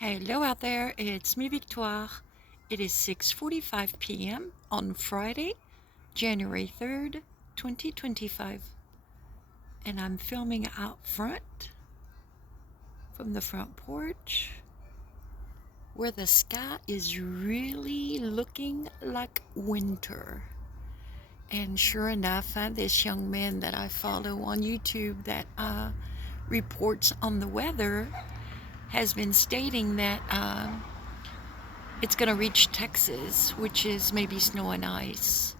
Hello out there, it's me Victoire. It is 6:45 p.m. on Friday, January 3rd, 2025. And I'm filming out front from the front porch where the sky is really looking like winter. And sure enough, this young man that I follow on YouTube that reports on the weather has been stating that it's going to reach Texas, which is maybe snow and ice,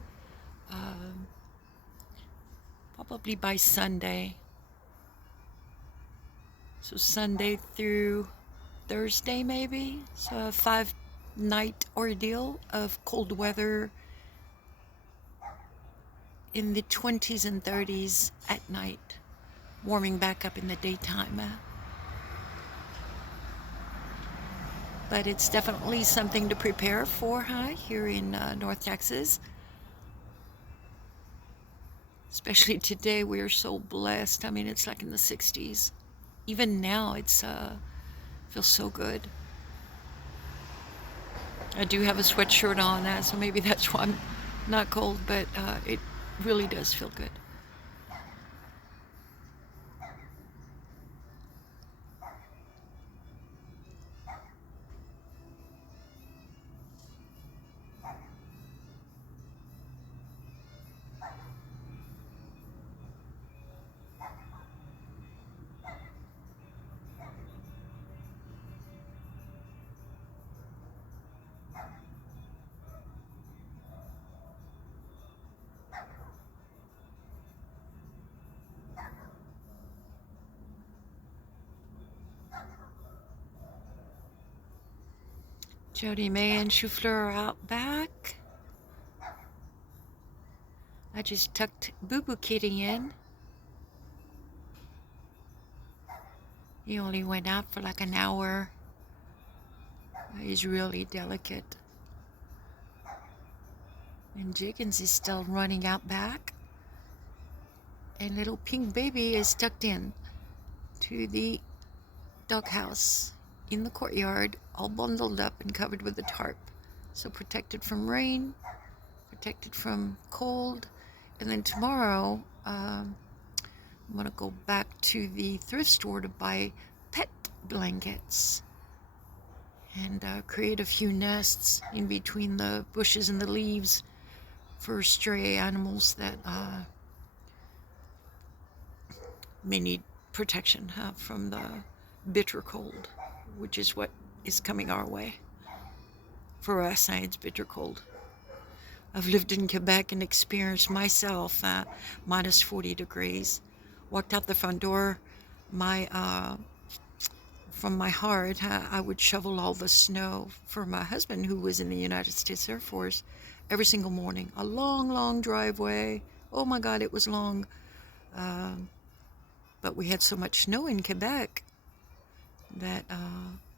um, probably by Sunday. So Sunday through Thursday, maybe. So a 5-night ordeal of cold weather in the 20s and 30s at night, warming back up in the daytime. But it's definitely something to prepare for, here in North Texas. Especially today, we are so blessed. I mean, it's like in the 60s. Even now, it's feels so good. I do have a sweatshirt on, so maybe that's why I'm not cold, but it really does feel good. Jody May and Choufleur are out back. I just tucked Boo Boo Kitty in. He only went out for like an hour. He's really delicate. And Jiggins is still running out back. And little pink baby is tucked in to the doghouse in the courtyard, all bundled up and covered with a tarp. So protected from rain, protected from cold. And then tomorrow, I'm going to go back to the thrift store to buy pet blankets and create a few nests in between the bushes and the leaves for stray animals that may need protection from the bitter cold, which is what is coming our way. For us, it's bitter cold. I've lived in Quebec and experienced myself minus 40 degrees. Walked out the front door, from my heart, I would shovel all the snow for my husband, who was in the United States Air Force, every single morning. A long, long driveway. Oh my God, it was long. But we had so much snow in Quebec that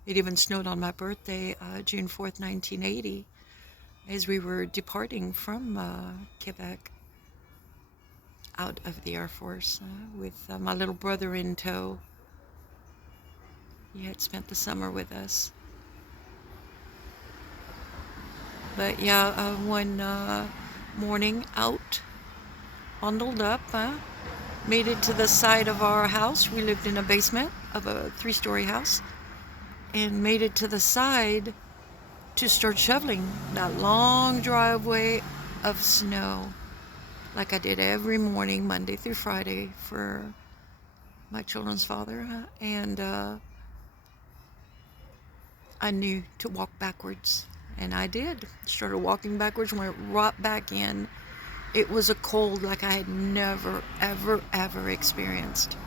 it even snowed on my birthday, June 4th, 1980, as we were departing from Quebec out of the Air Force with my little brother in tow. He had spent the summer with us. But yeah, one morning out, bundled up, made it to the side of our house. We lived in a basement of a 3-story house, and made it to the side to start shoveling that long driveway of snow, like I did every morning, Monday through Friday, for my children's father. And I knew to walk backwards, and I did. Started walking backwards, went right back in. It was a cold like I had never, ever, ever experienced.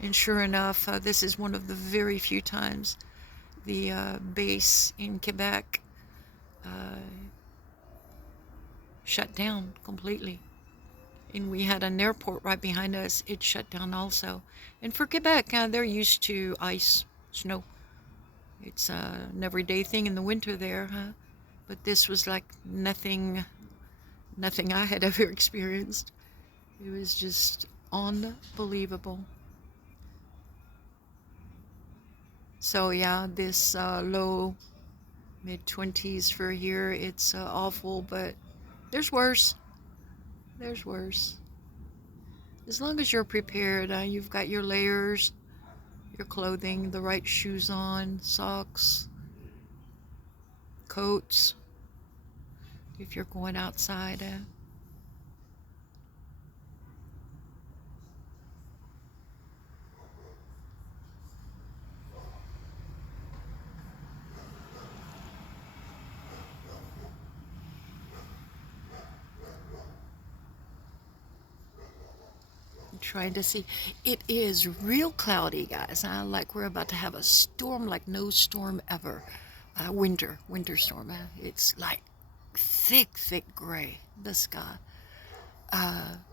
And sure enough, this is one of the very few times the base in Quebec shut down completely. And we had an airport right behind us. It shut down also. And for Quebec, they're used to ice, snow. It's an everyday thing in the winter there, but this was like nothing I had ever experienced. It was just unbelievable. So yeah, this low mid 20s for here, it's awful, but there's worse. There's worse. As long as you're prepared, you've got your layers, your clothing, the right shoes on, socks, coats, if you're going outside. I'm trying to see. It is real cloudy, guys. Like we're about to have a storm like no storm ever. Winter storm. It's like thick gray, the sky.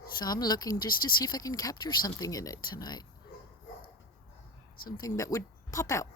So I'm looking just to see if I can capture something in it tonight. Something that would pop out.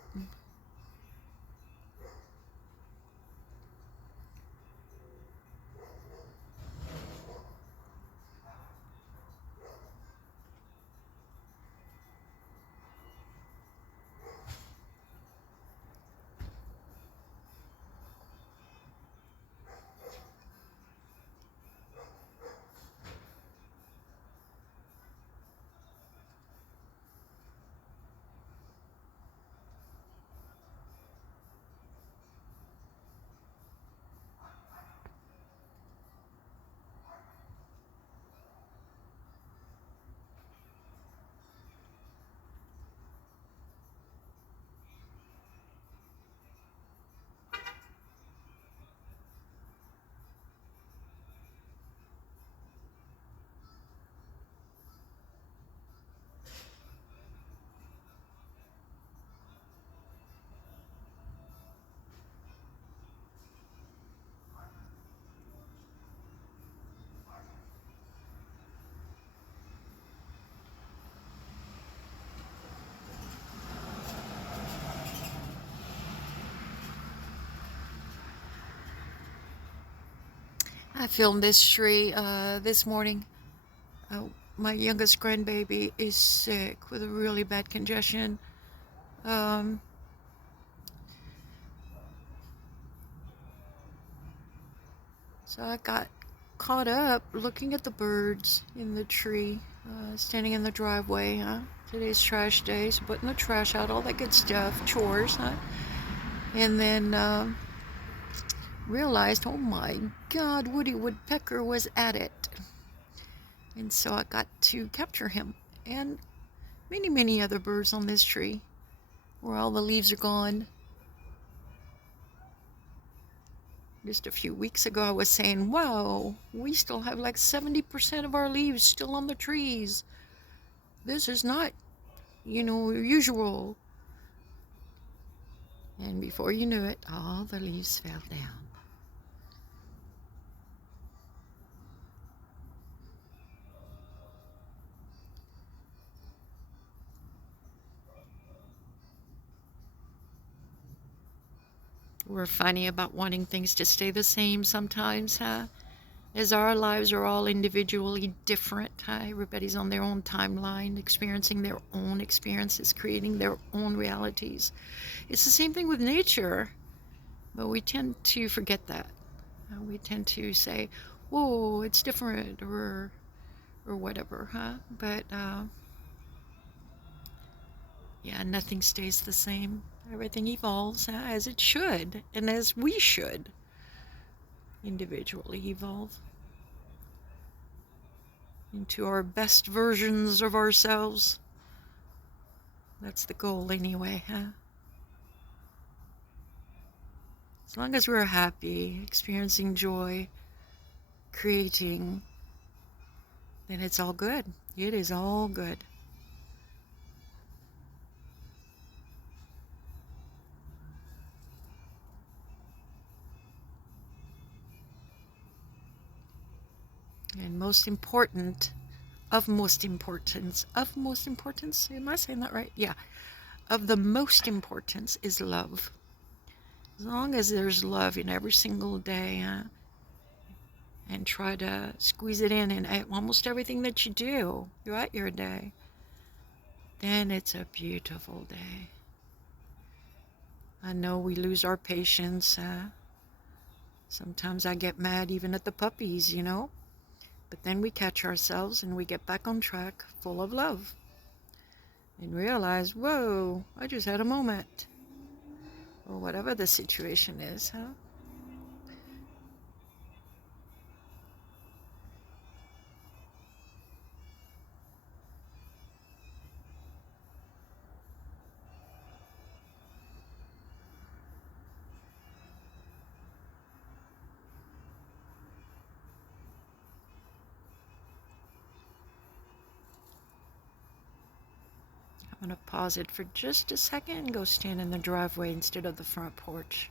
I filmed this tree this morning. My youngest grandbaby is sick with a really bad congestion. Um, so I got caught up looking at the birds in the tree, standing in the driveway. Today's trash day, so putting the trash out, all that good stuff, chores. And then realized, oh my God, Woody Woodpecker was at it. And so I got to capture him and many other birds on this tree where all the leaves are gone. Just a few weeks ago, I was saying, wow, we still have like 70% of our leaves still on the trees. This is not, usual. And before you knew it, all the leaves fell down. We're funny about wanting things to stay the same sometimes, huh? As our lives are all individually different, huh? Everybody's on their own timeline, experiencing their own experiences, creating their own realities. It's the same thing with nature, but we tend to forget that. We tend to say, whoa, it's different, or whatever, huh? But yeah, nothing stays the same. Everything evolves as it should, and as we should individually evolve into our best versions of ourselves. That's the goal anyway, huh? As long as we're happy, experiencing joy, creating, then it's all good. It is all good. And most important, of most importance, am I saying that right? Yeah. Of the most importance is love. As long as there's love in every single day, and try to squeeze it in almost everything that you do throughout your day, then it's a beautiful day. I know we lose our patience. Sometimes I get mad even at the puppies, you know. But then we catch ourselves and we get back on track, full of love. And realize, whoa, I just had a moment. Or whatever the situation is, huh? I'm going to pause it for just a second and go stand in the driveway instead of the front porch.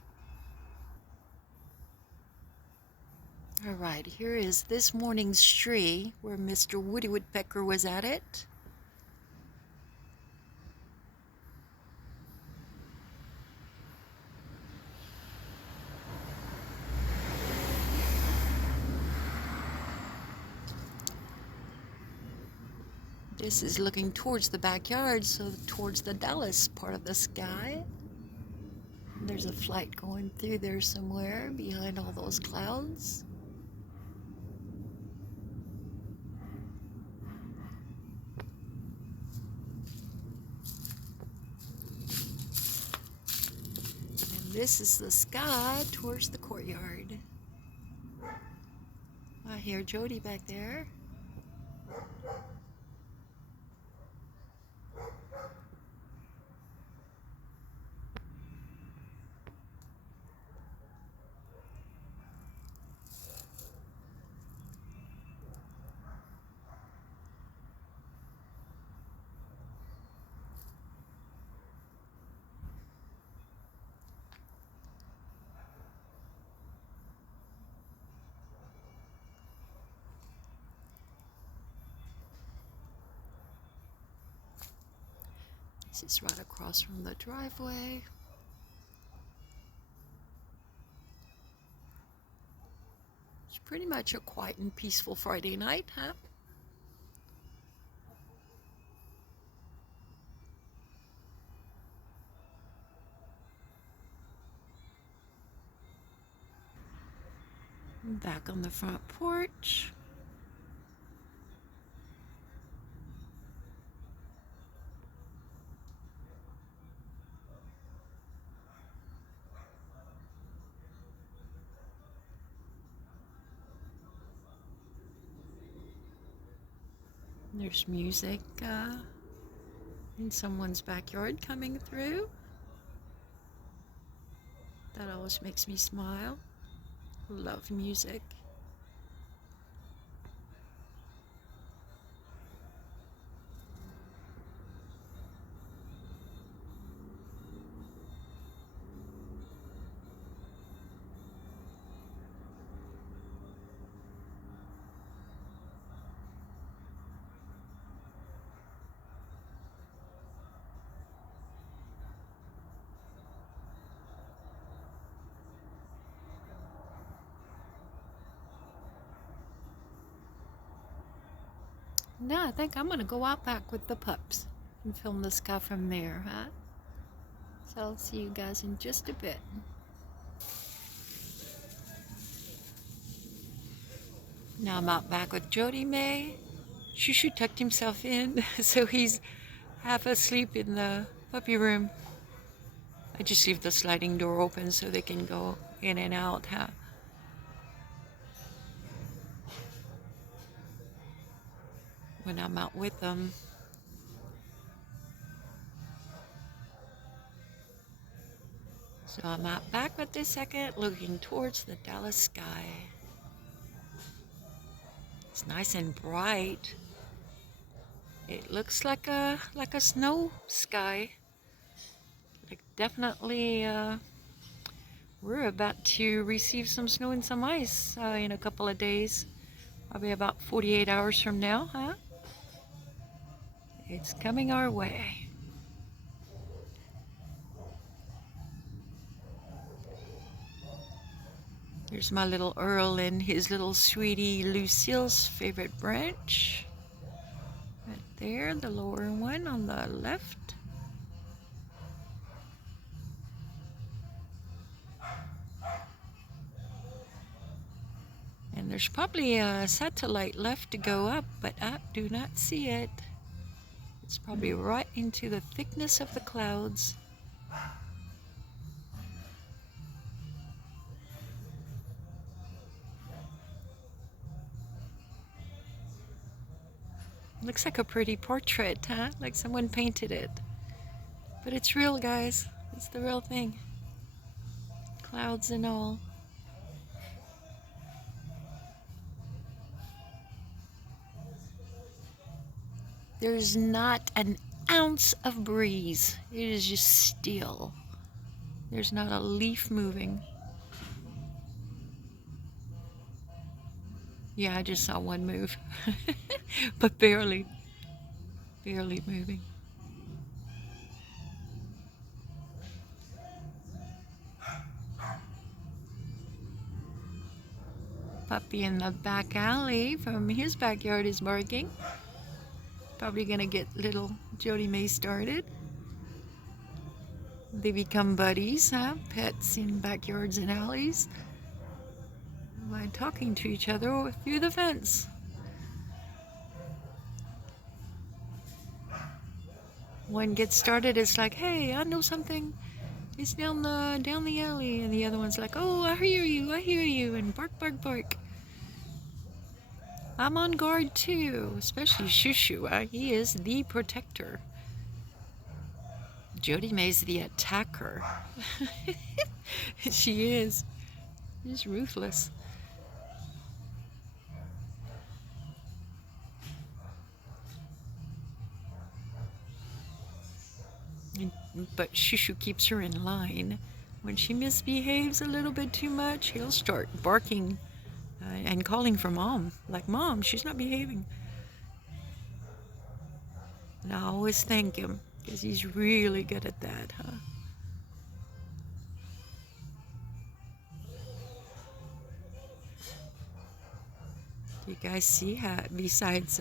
All right, here is this morning's tree where Mr. Woody Woodpecker was at it. This is looking towards the backyard, so towards the Dallas part of the sky. There's a flight going through there somewhere behind all those clouds. And this is the sky towards the courtyard. I hear Jody back there. This is right across from the driveway. It's pretty much a quiet and peaceful Friday night, huh? Back on the front porch. There's music in someone's backyard coming through. That always makes me smile. Love music. Now I think I'm gonna go out back with the pups and film the sky from there, huh? So I'll see you guys in just a bit. Now I'm out back with Jody May. Shushu tucked himself in, so he's half asleep in the puppy room. I just leave the sliding door open so they can go in and out, huh? When I'm out with them. So I'm out back with this second, looking towards the Dallas sky. It's nice and bright. It looks like a snow sky. Like definitely, we're about to receive some snow and some ice in a couple of days. Probably about 48 hours from now, huh? It's coming our way. Here's my little Earl and his little sweetie Lucille's favorite branch. Right there, the lower one on the left. There's probably a satellite left to go up, but I do not see it. It's probably right into the thickness of the clouds. Looks like a pretty portrait, huh? Like someone painted it. But it's real, guys. It's the real thing. Clouds and all. There's not an ounce of breeze. It is just still. There's not a leaf moving. Yeah, I just saw one move. But barely. Barely moving. Puppy in the back alley from his backyard is barking. Probably gonna get little Jody May started. They become buddies, huh? Pets in backyards and alleys by talking to each other through the fence. One gets started, it's like, hey, I know something. It's down the alley, and the other one's like, oh, I hear you, and bark, bark, bark. I'm on guard too, especially Shushu. He is the protector. Jody May's the attacker. She is. She's ruthless. But Shushu keeps her in line. When she misbehaves a little bit too much, he'll start barking and calling for Mom. Like, Mom, she's not behaving. And I always thank him, because he's really good at that, huh? You guys see how, besides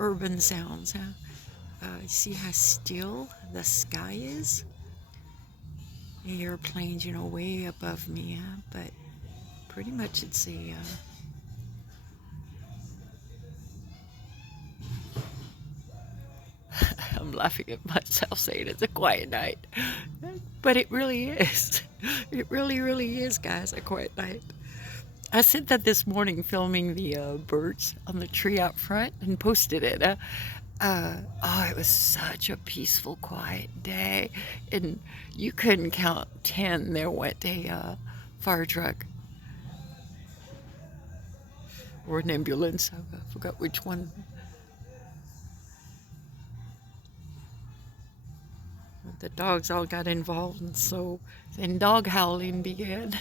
urban sounds, huh? See how still the sky is? The airplane's, way above me, huh? But pretty much it's a... I'm laughing at myself saying it's a quiet night. But it really is. It really, really is, guys, a quiet night. I said that this morning filming the birds on the tree out front and posted it. It was such a peaceful, quiet day. And you couldn't count 10. There went a fire truck. Or an ambulance. I forgot which one. The dogs all got involved, and so then dog howling began.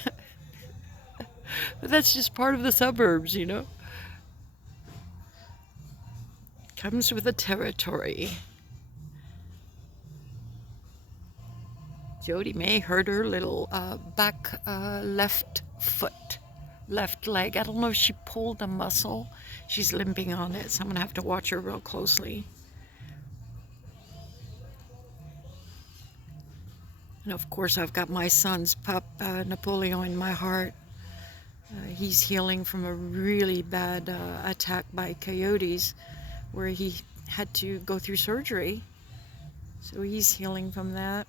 But that's just part of the suburbs, Comes with the territory. Jody May hurt her little back left foot, left leg. I don't know if she pulled a muscle. She's limping on it, so I'm gonna have to watch her real closely. And of course, I've got my son's pup, Napoleon, in my heart. He's healing from a really bad attack by coyotes where he had to go through surgery. So he's healing from that.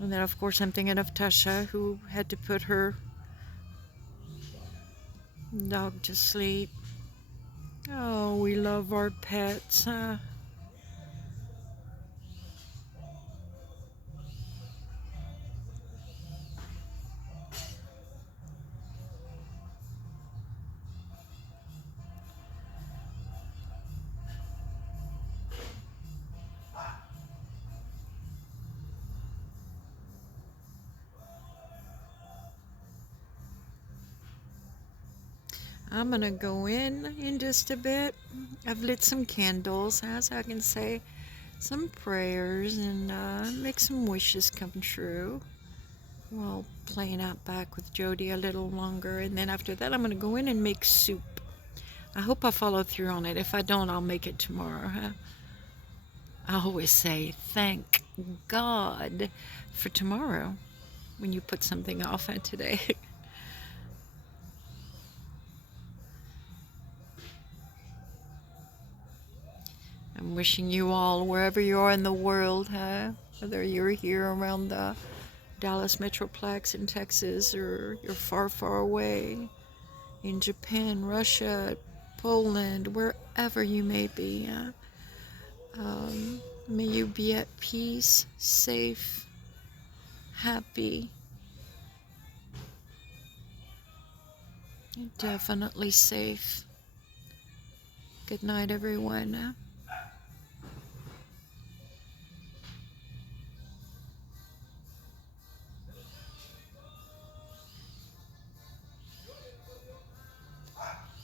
And then, of course, I'm thinking of Tasha, who had to put her dog to sleep. Oh, we love our pets, huh? I'm gonna go in just a bit. I've lit some candles, as I can say some prayers and make some wishes come true. Well, playing out back with Jody a little longer, and then after that I'm gonna go in and make soup. I hope I follow through on it. If I don't, I'll make it tomorrow, huh? I always say thank God for tomorrow. when you put something off today. I'm wishing you all, wherever you are in the world, whether you're here around the Dallas Metroplex in Texas, or you're far, far away in Japan, Russia, Poland, wherever you may be, may you be at peace, safe, happy, definitely safe. Good night, everyone.